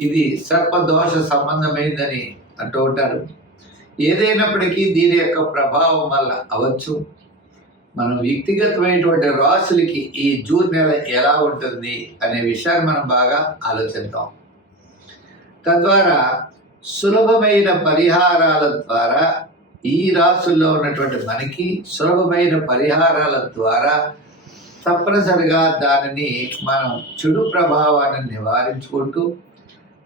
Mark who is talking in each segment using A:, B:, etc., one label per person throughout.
A: ఇది సర్పదోష సంబంధమైందని అంటూ ఉంటారు. ఏదైనప్పటికీ దీని యొక్క ప్రభావం వల్ల అవచ్చు మనం వ్యక్తిగతమైనటువంటి రాశులకి ఈ జూన్ నెల ఎలా ఉంటుంది అనే విషయాన్ని మనం బాగా ఆలోచిద్దాం. తద్వారా సులభమైన పరిహారాల ద్వారా ఈ రాసుల్లో ఉన్నటువంటి మనకి సులభమైన పరిహారాల ద్వారా తప్పనిసరిగా దానిని మనం చెడు ప్రభావాన్ని నివారించుకుంటూ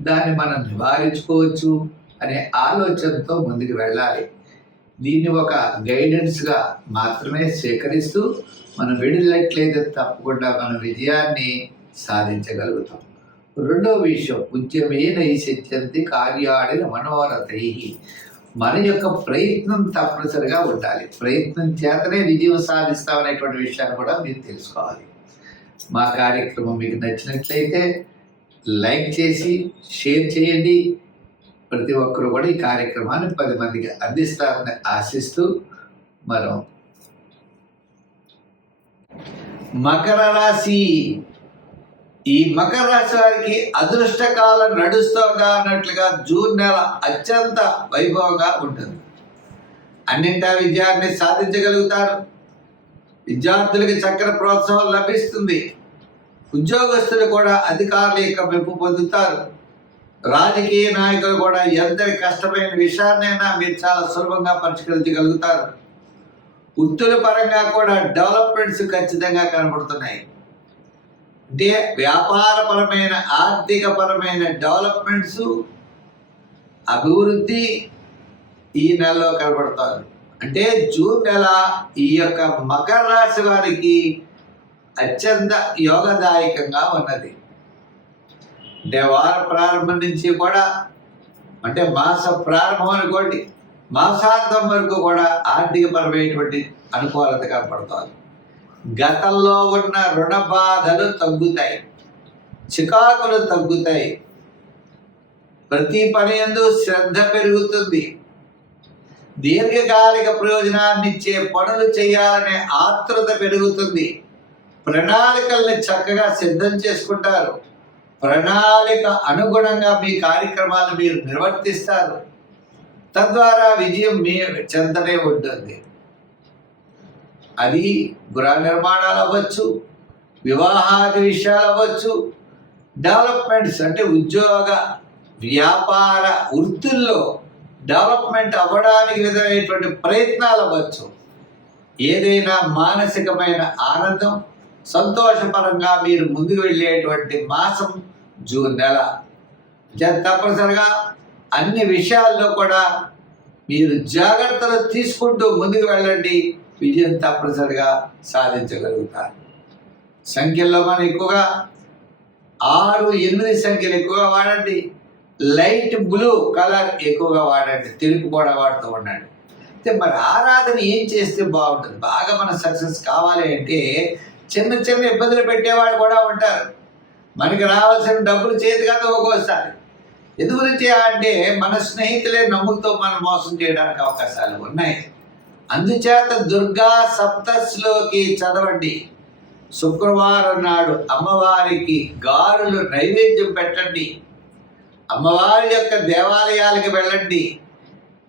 A: దాన్ని మనం నివారించుకోవచ్చు అనే ఆలోచనతో ముందుకు వెళ్ళాలి. దీన్ని ఒక గైడెన్స్గా మాత్రమే స్వీకరిస్తూ మనం వెళ్ళినట్లయితే తప్పకుండా మన విజయాన్ని సాధించగలుగుతాం. రెండో విషయం ఉద్యమే నైశిత్యంతి కార్యాడిన మనోరథై. మన యొక్క ప్రయత్నం తప్పనిసరిగా ఉండాలి. ప్రయత్నం చేతనే విజయం సాధిస్తామనేటువంటి విషయాన్ని కూడా మీరు తెలుసుకోవాలి. మా కార్యక్రమం మీకు నచ్చినట్లయితే లైక్ చేసి షేర్ చేయండి. ప్రతి ఒక్కరు కూడా ఈ కార్యక్రమాన్ని పది మందికి అందిస్తారని ఆశిస్తూ మనం మకర రాశి. ఈ మకర రాశి వారికి అదృష్టకాలం నడుస్తోగా అన్నట్లుగా జూన్ నెల అత్యంత వైభవంగా ఉంటుంది. అన్నింటా విజయాన్ని సాధించగలుగుతారు. విద్యార్థులకి చక్కని ప్రోత్సాహం లభిస్తుంది. ఉద్యోగస్తులు కూడా అధికారుల యొక్క మెప్పు పొందుతారు. రాజకీయ నాయకులు కూడా ఎంతటి కష్టమైన విషయాన్నైనా మీరు చాలా సులభంగా పరిష్కరించగలుగుతారు. వృత్తుల పరంగా కూడా డెవలప్మెంట్స్ ఖచ్చితంగా కనబడుతున్నాయి. అంటే వ్యాపారపరమైన ఆర్థికపరమైన డెవలప్మెంట్స్ అభివృద్ధి ఈ నెలలో కనబడతారు. అంటే జూన్ నెల ఈ యొక్క మకర రాశి వారికి అత్యంత యోగదాయకంగా ఉన్నది. అంటే వార ప్రారంభం నుంచి కూడా అంటే మాస ప్రారంభం అనుకోండి మాసాంతం వరకు కూడా ఆర్థికపరమైనటువంటి అనుకూలత కనపడుతుంది గతంలో ఉన్న రుణ బాధలు తగ్గుతాయి. చికాకులు తగ్గుతాయి. ప్రతి పని ఎందు శ్రద్ధ పెరుగుతుంది. దీర్ఘకాలిక ప్రయోజనాన్ని ఇచ్చే పనులు చేయాలనే ఆతృత పెరుగుతుంది. ప్రణాళికల్ని చక్కగా సిద్ధం చేసుకుంటారు. ప్రణాళిక అనుగుణంగా మీ కార్యక్రమాలు మీరు నిర్వర్తిస్తారు. తద్వారా విజయం మీ చెంతనే ఉంటుంది. అది గృహ నిర్మాణాలు అవ్వచ్చు వివాహాది విషయాలు అవ్వచ్చు డెవలప్మెంట్స్ అంటే ఉద్యోగ వ్యాపార వృత్తుల్లో డెవలప్మెంట్ అవ్వడానికి విధమైనటువంటి ప్రయత్నాలు అవ్వచ్చు. ఏదైనా మానసికమైన ఆనందం సంతోషపరంగా మీరు ముందుకు వెళ్ళేటువంటి మాసం జూన్ నెల. జ- తప్పనిసరిగా అన్ని విషయాల్లో కూడా మీరు జాగ్రత్తలు తీసుకుంటూ ముందుకు వెళ్ళండి. విజయం తప్పనిసరిగా సాధించగలుగుతారు. సంఖ్యల్లో మనం ఎక్కువగా ఆరు ఎనిమిది సంఖ్యలు ఎక్కువగా వాడండి. లైట్ బ్లూ కలర్ ఎక్కువగా వాడండి. తెలుపు కూడా వాడుతూ ఉండండి. అయితే మరి ఆరాధన ఏం చేస్తే బాగుంటుంది? బాగా మన సక్సెస్ కావాలి అంటే చిన్న చిన్న ఇబ్బందులు పెట్టేవాళ్ళు కూడా ఉంటారు. మనకి రావాల్సిన డబ్బులు చేతికి ఒక్కోసారి. ఎందు గురించి అంటే మన స్నేహితులే నమ్ములతో మనం మోసం చేయడానికి అవకాశాలు ఉన్నాయి. అందుచేత దుర్గా సప్తస్లోకి చదవండి. శుక్రవారం నాడు అమ్మవారికి గారులు నైవేద్యం పెట్టండి. అమ్మవారి యొక్క దేవాలయాలకు వెళ్ళండి.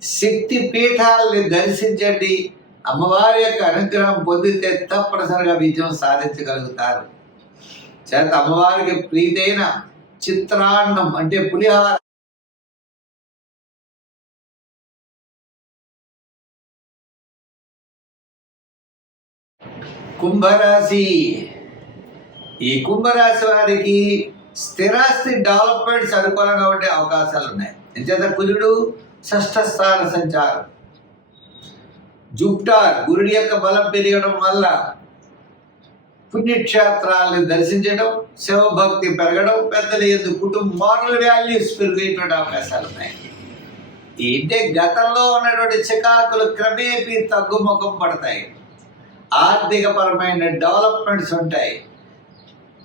A: శక్తి పీఠాలని దర్శించండి. అమ్మవారి యొక్క అనుగ్రహం పొందితే తప్పనిసరిగా విజయం సాధించగలుగుతారు. చేత అమ్మవారికి ప్రీతైన చిత్రాన్నం అంటే పులిహార కుంభరాశి. ఈ కుంభరాశి వారికి స్థిరాస్తి డెవలప్మెంట్స్ అనుకూలంగా ఉండే అవకాశాలు ఉన్నాయి నిజంగా కుజుడు షష్ఠ స్థాన సంచారం. జూపిటర్ గురుడి యొక్క బలం పెరగడం వల్ల పుణ్యక్షేత్రాలను దర్శించడం శివభక్తి పెరగడం పెద్దల ఎందు కుటుంబ మోరల్ వాల్యూస్ పెరిగేటువంటి అవకాశాలు ఉన్నాయి. ఏంటంటే గతంలో ఉన్నటువంటి చికాకులు క్రమేపీ తగ్గుముఖం పడతాయి. ఆర్థికపరమైన డెవలప్మెంట్స్ ఉంటాయి.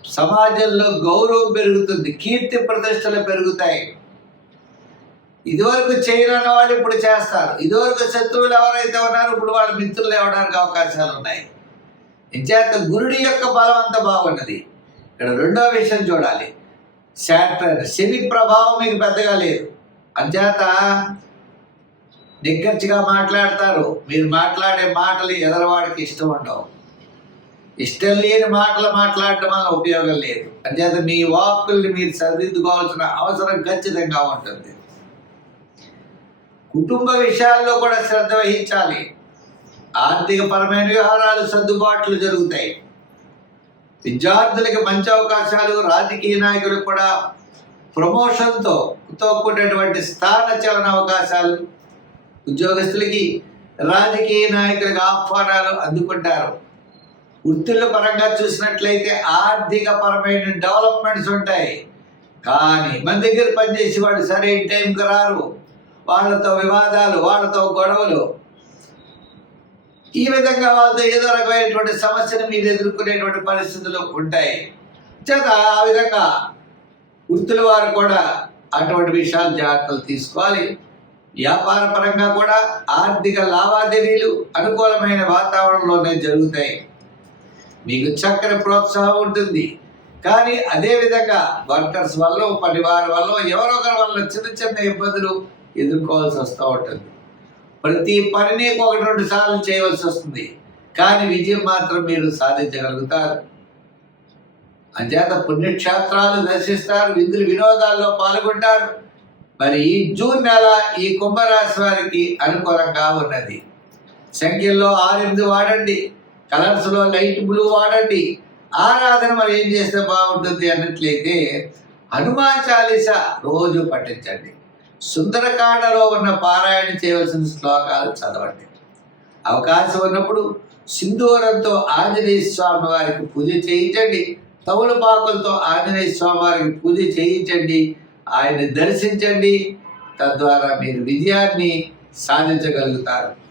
A: సమాజంలో గౌరవం పెరుగుతుంది కీర్తి ప్రతిష్టలు పెరుగుతాయి. ఇదివరకు చేయరన్న వాళ్ళు ఇప్పుడు చేస్తారు. ఇదివరకు శత్రువులు ఎవరైతే ఉన్నారో ఇప్పుడు వాళ్ళ మిత్రులు ఇవ్వడానికి అవకాశాలు ఉన్నాయి. ఇంచేత గురుడి యొక్క బలం అంత బాగున్నది ఇక్కడ రెండో విషయం చూడాలి. శాటర్ శని ప్రభావం మీకు పెద్దగా లేదు. అంచేత నిగ్గర్చిగా మాట్లాడతారు. మీరు మాట్లాడే మాటలు ఎదరవాడికి ఇష్టం ఉండవు. ఇష్టం లేని మాటలు మాట్లాడటం వల్ల ఉపయోగం లేదు. అంచేత మీ వాక్కుల్ని మీరు సరిదిద్దుకోవాల్సిన అవసరం ఖచ్చితంగా ఉంటుంది. కుటుంబ విషయాల్లో కూడా శ్రద్ధ వహించాలి. ఆర్థిక పరమైన వ్యవహారాలు సర్దుబాట్లు జరుగుతాయి. విద్యార్థులకి మంచి అవకాశాలు రాజకీయ నాయకులకు కూడా ప్రమోషన్తో తో కూడినటువంటి స్థాన చలన అవకాశాలు ఉద్యోగస్తులకి రాజకీయ నాయకులకు ఆహ్వానాలు అందుకుంటారు. వృత్తుల పరంగా చూసినట్లయితే ఆర్థిక పరమైన డెవలప్మెంట్స్ ఉంటాయి. కానీ మన దగ్గర పనిచేసి వాడు సరైన టైంకి రారు. వాళ్ళతో వివాదాలు వాళ్ళతో గొడవలు. ఈ విధంగా వాళ్ళతో ఏదో రకమైనటువంటి సమస్యను మీరు ఎదుర్కొనేటువంటి పరిస్థితులు ఉంటాయి. చేత ఆ విధంగా వృత్తుల వారు కూడా అటువంటి విషయాలు జాగ్రత్తలు తీసుకోవాలి. వ్యాపార పరంగా కూడా ఆర్థిక లావాదేవీలు అనుకూలమైన వాతావరణంలోనే జరుగుతాయి. మీకు చక్కని ప్రోత్సాహం ఉంటుంది. కానీ అదే విధంగా వర్కర్స్ వల్ల పనివారి వల్ల ఎవరో ఒకరి వల్ల చిన్న చిన్న ఇబ్బందులు ఎదుర్కోవాల్సి వస్తూ ఉంటుంది. ప్రతి పనిని ఒకటి రెండు సార్లు చేయవలసి వస్తుంది. కానీ విజయం మాత్రం మీరు సాధించగలుగుతారు. అంచేత పుణ్యక్షేత్రాలు దర్శిస్తారు విందులు వినోదాల్లో పాల్గొంటారు. మరి ఈ జూన్ నెల ఈ కుంభరాశి వారికి అనుకూలంగా ఉన్నది. సంఖ్యల్లో ఆరెనిమిది వాడండి కలర్స్లో లైట్ బ్లూ వాడండి. ఆరాధన మరి ఏం చేస్తే బాగుంటుంది అన్నట్లయితే హనుమాన్ చాలీస రోజు పఠించండి. సుందరకాండలో ఉన్న పారాయణ చేయవలసిన శ్లోకాలు చదవండి. అవకాశం ఉన్నప్పుడు సింధూరంతో ఆంజనేయ స్వామి వారికి పూజ చేయించండి. తవులపాకులతో ఆంజనేయ స్వామి వారికి పూజ చేయించండి. ఆయన్ని దర్శించండి. తద్వారా మీరు విజయాన్ని సాధించగలుగుతారు.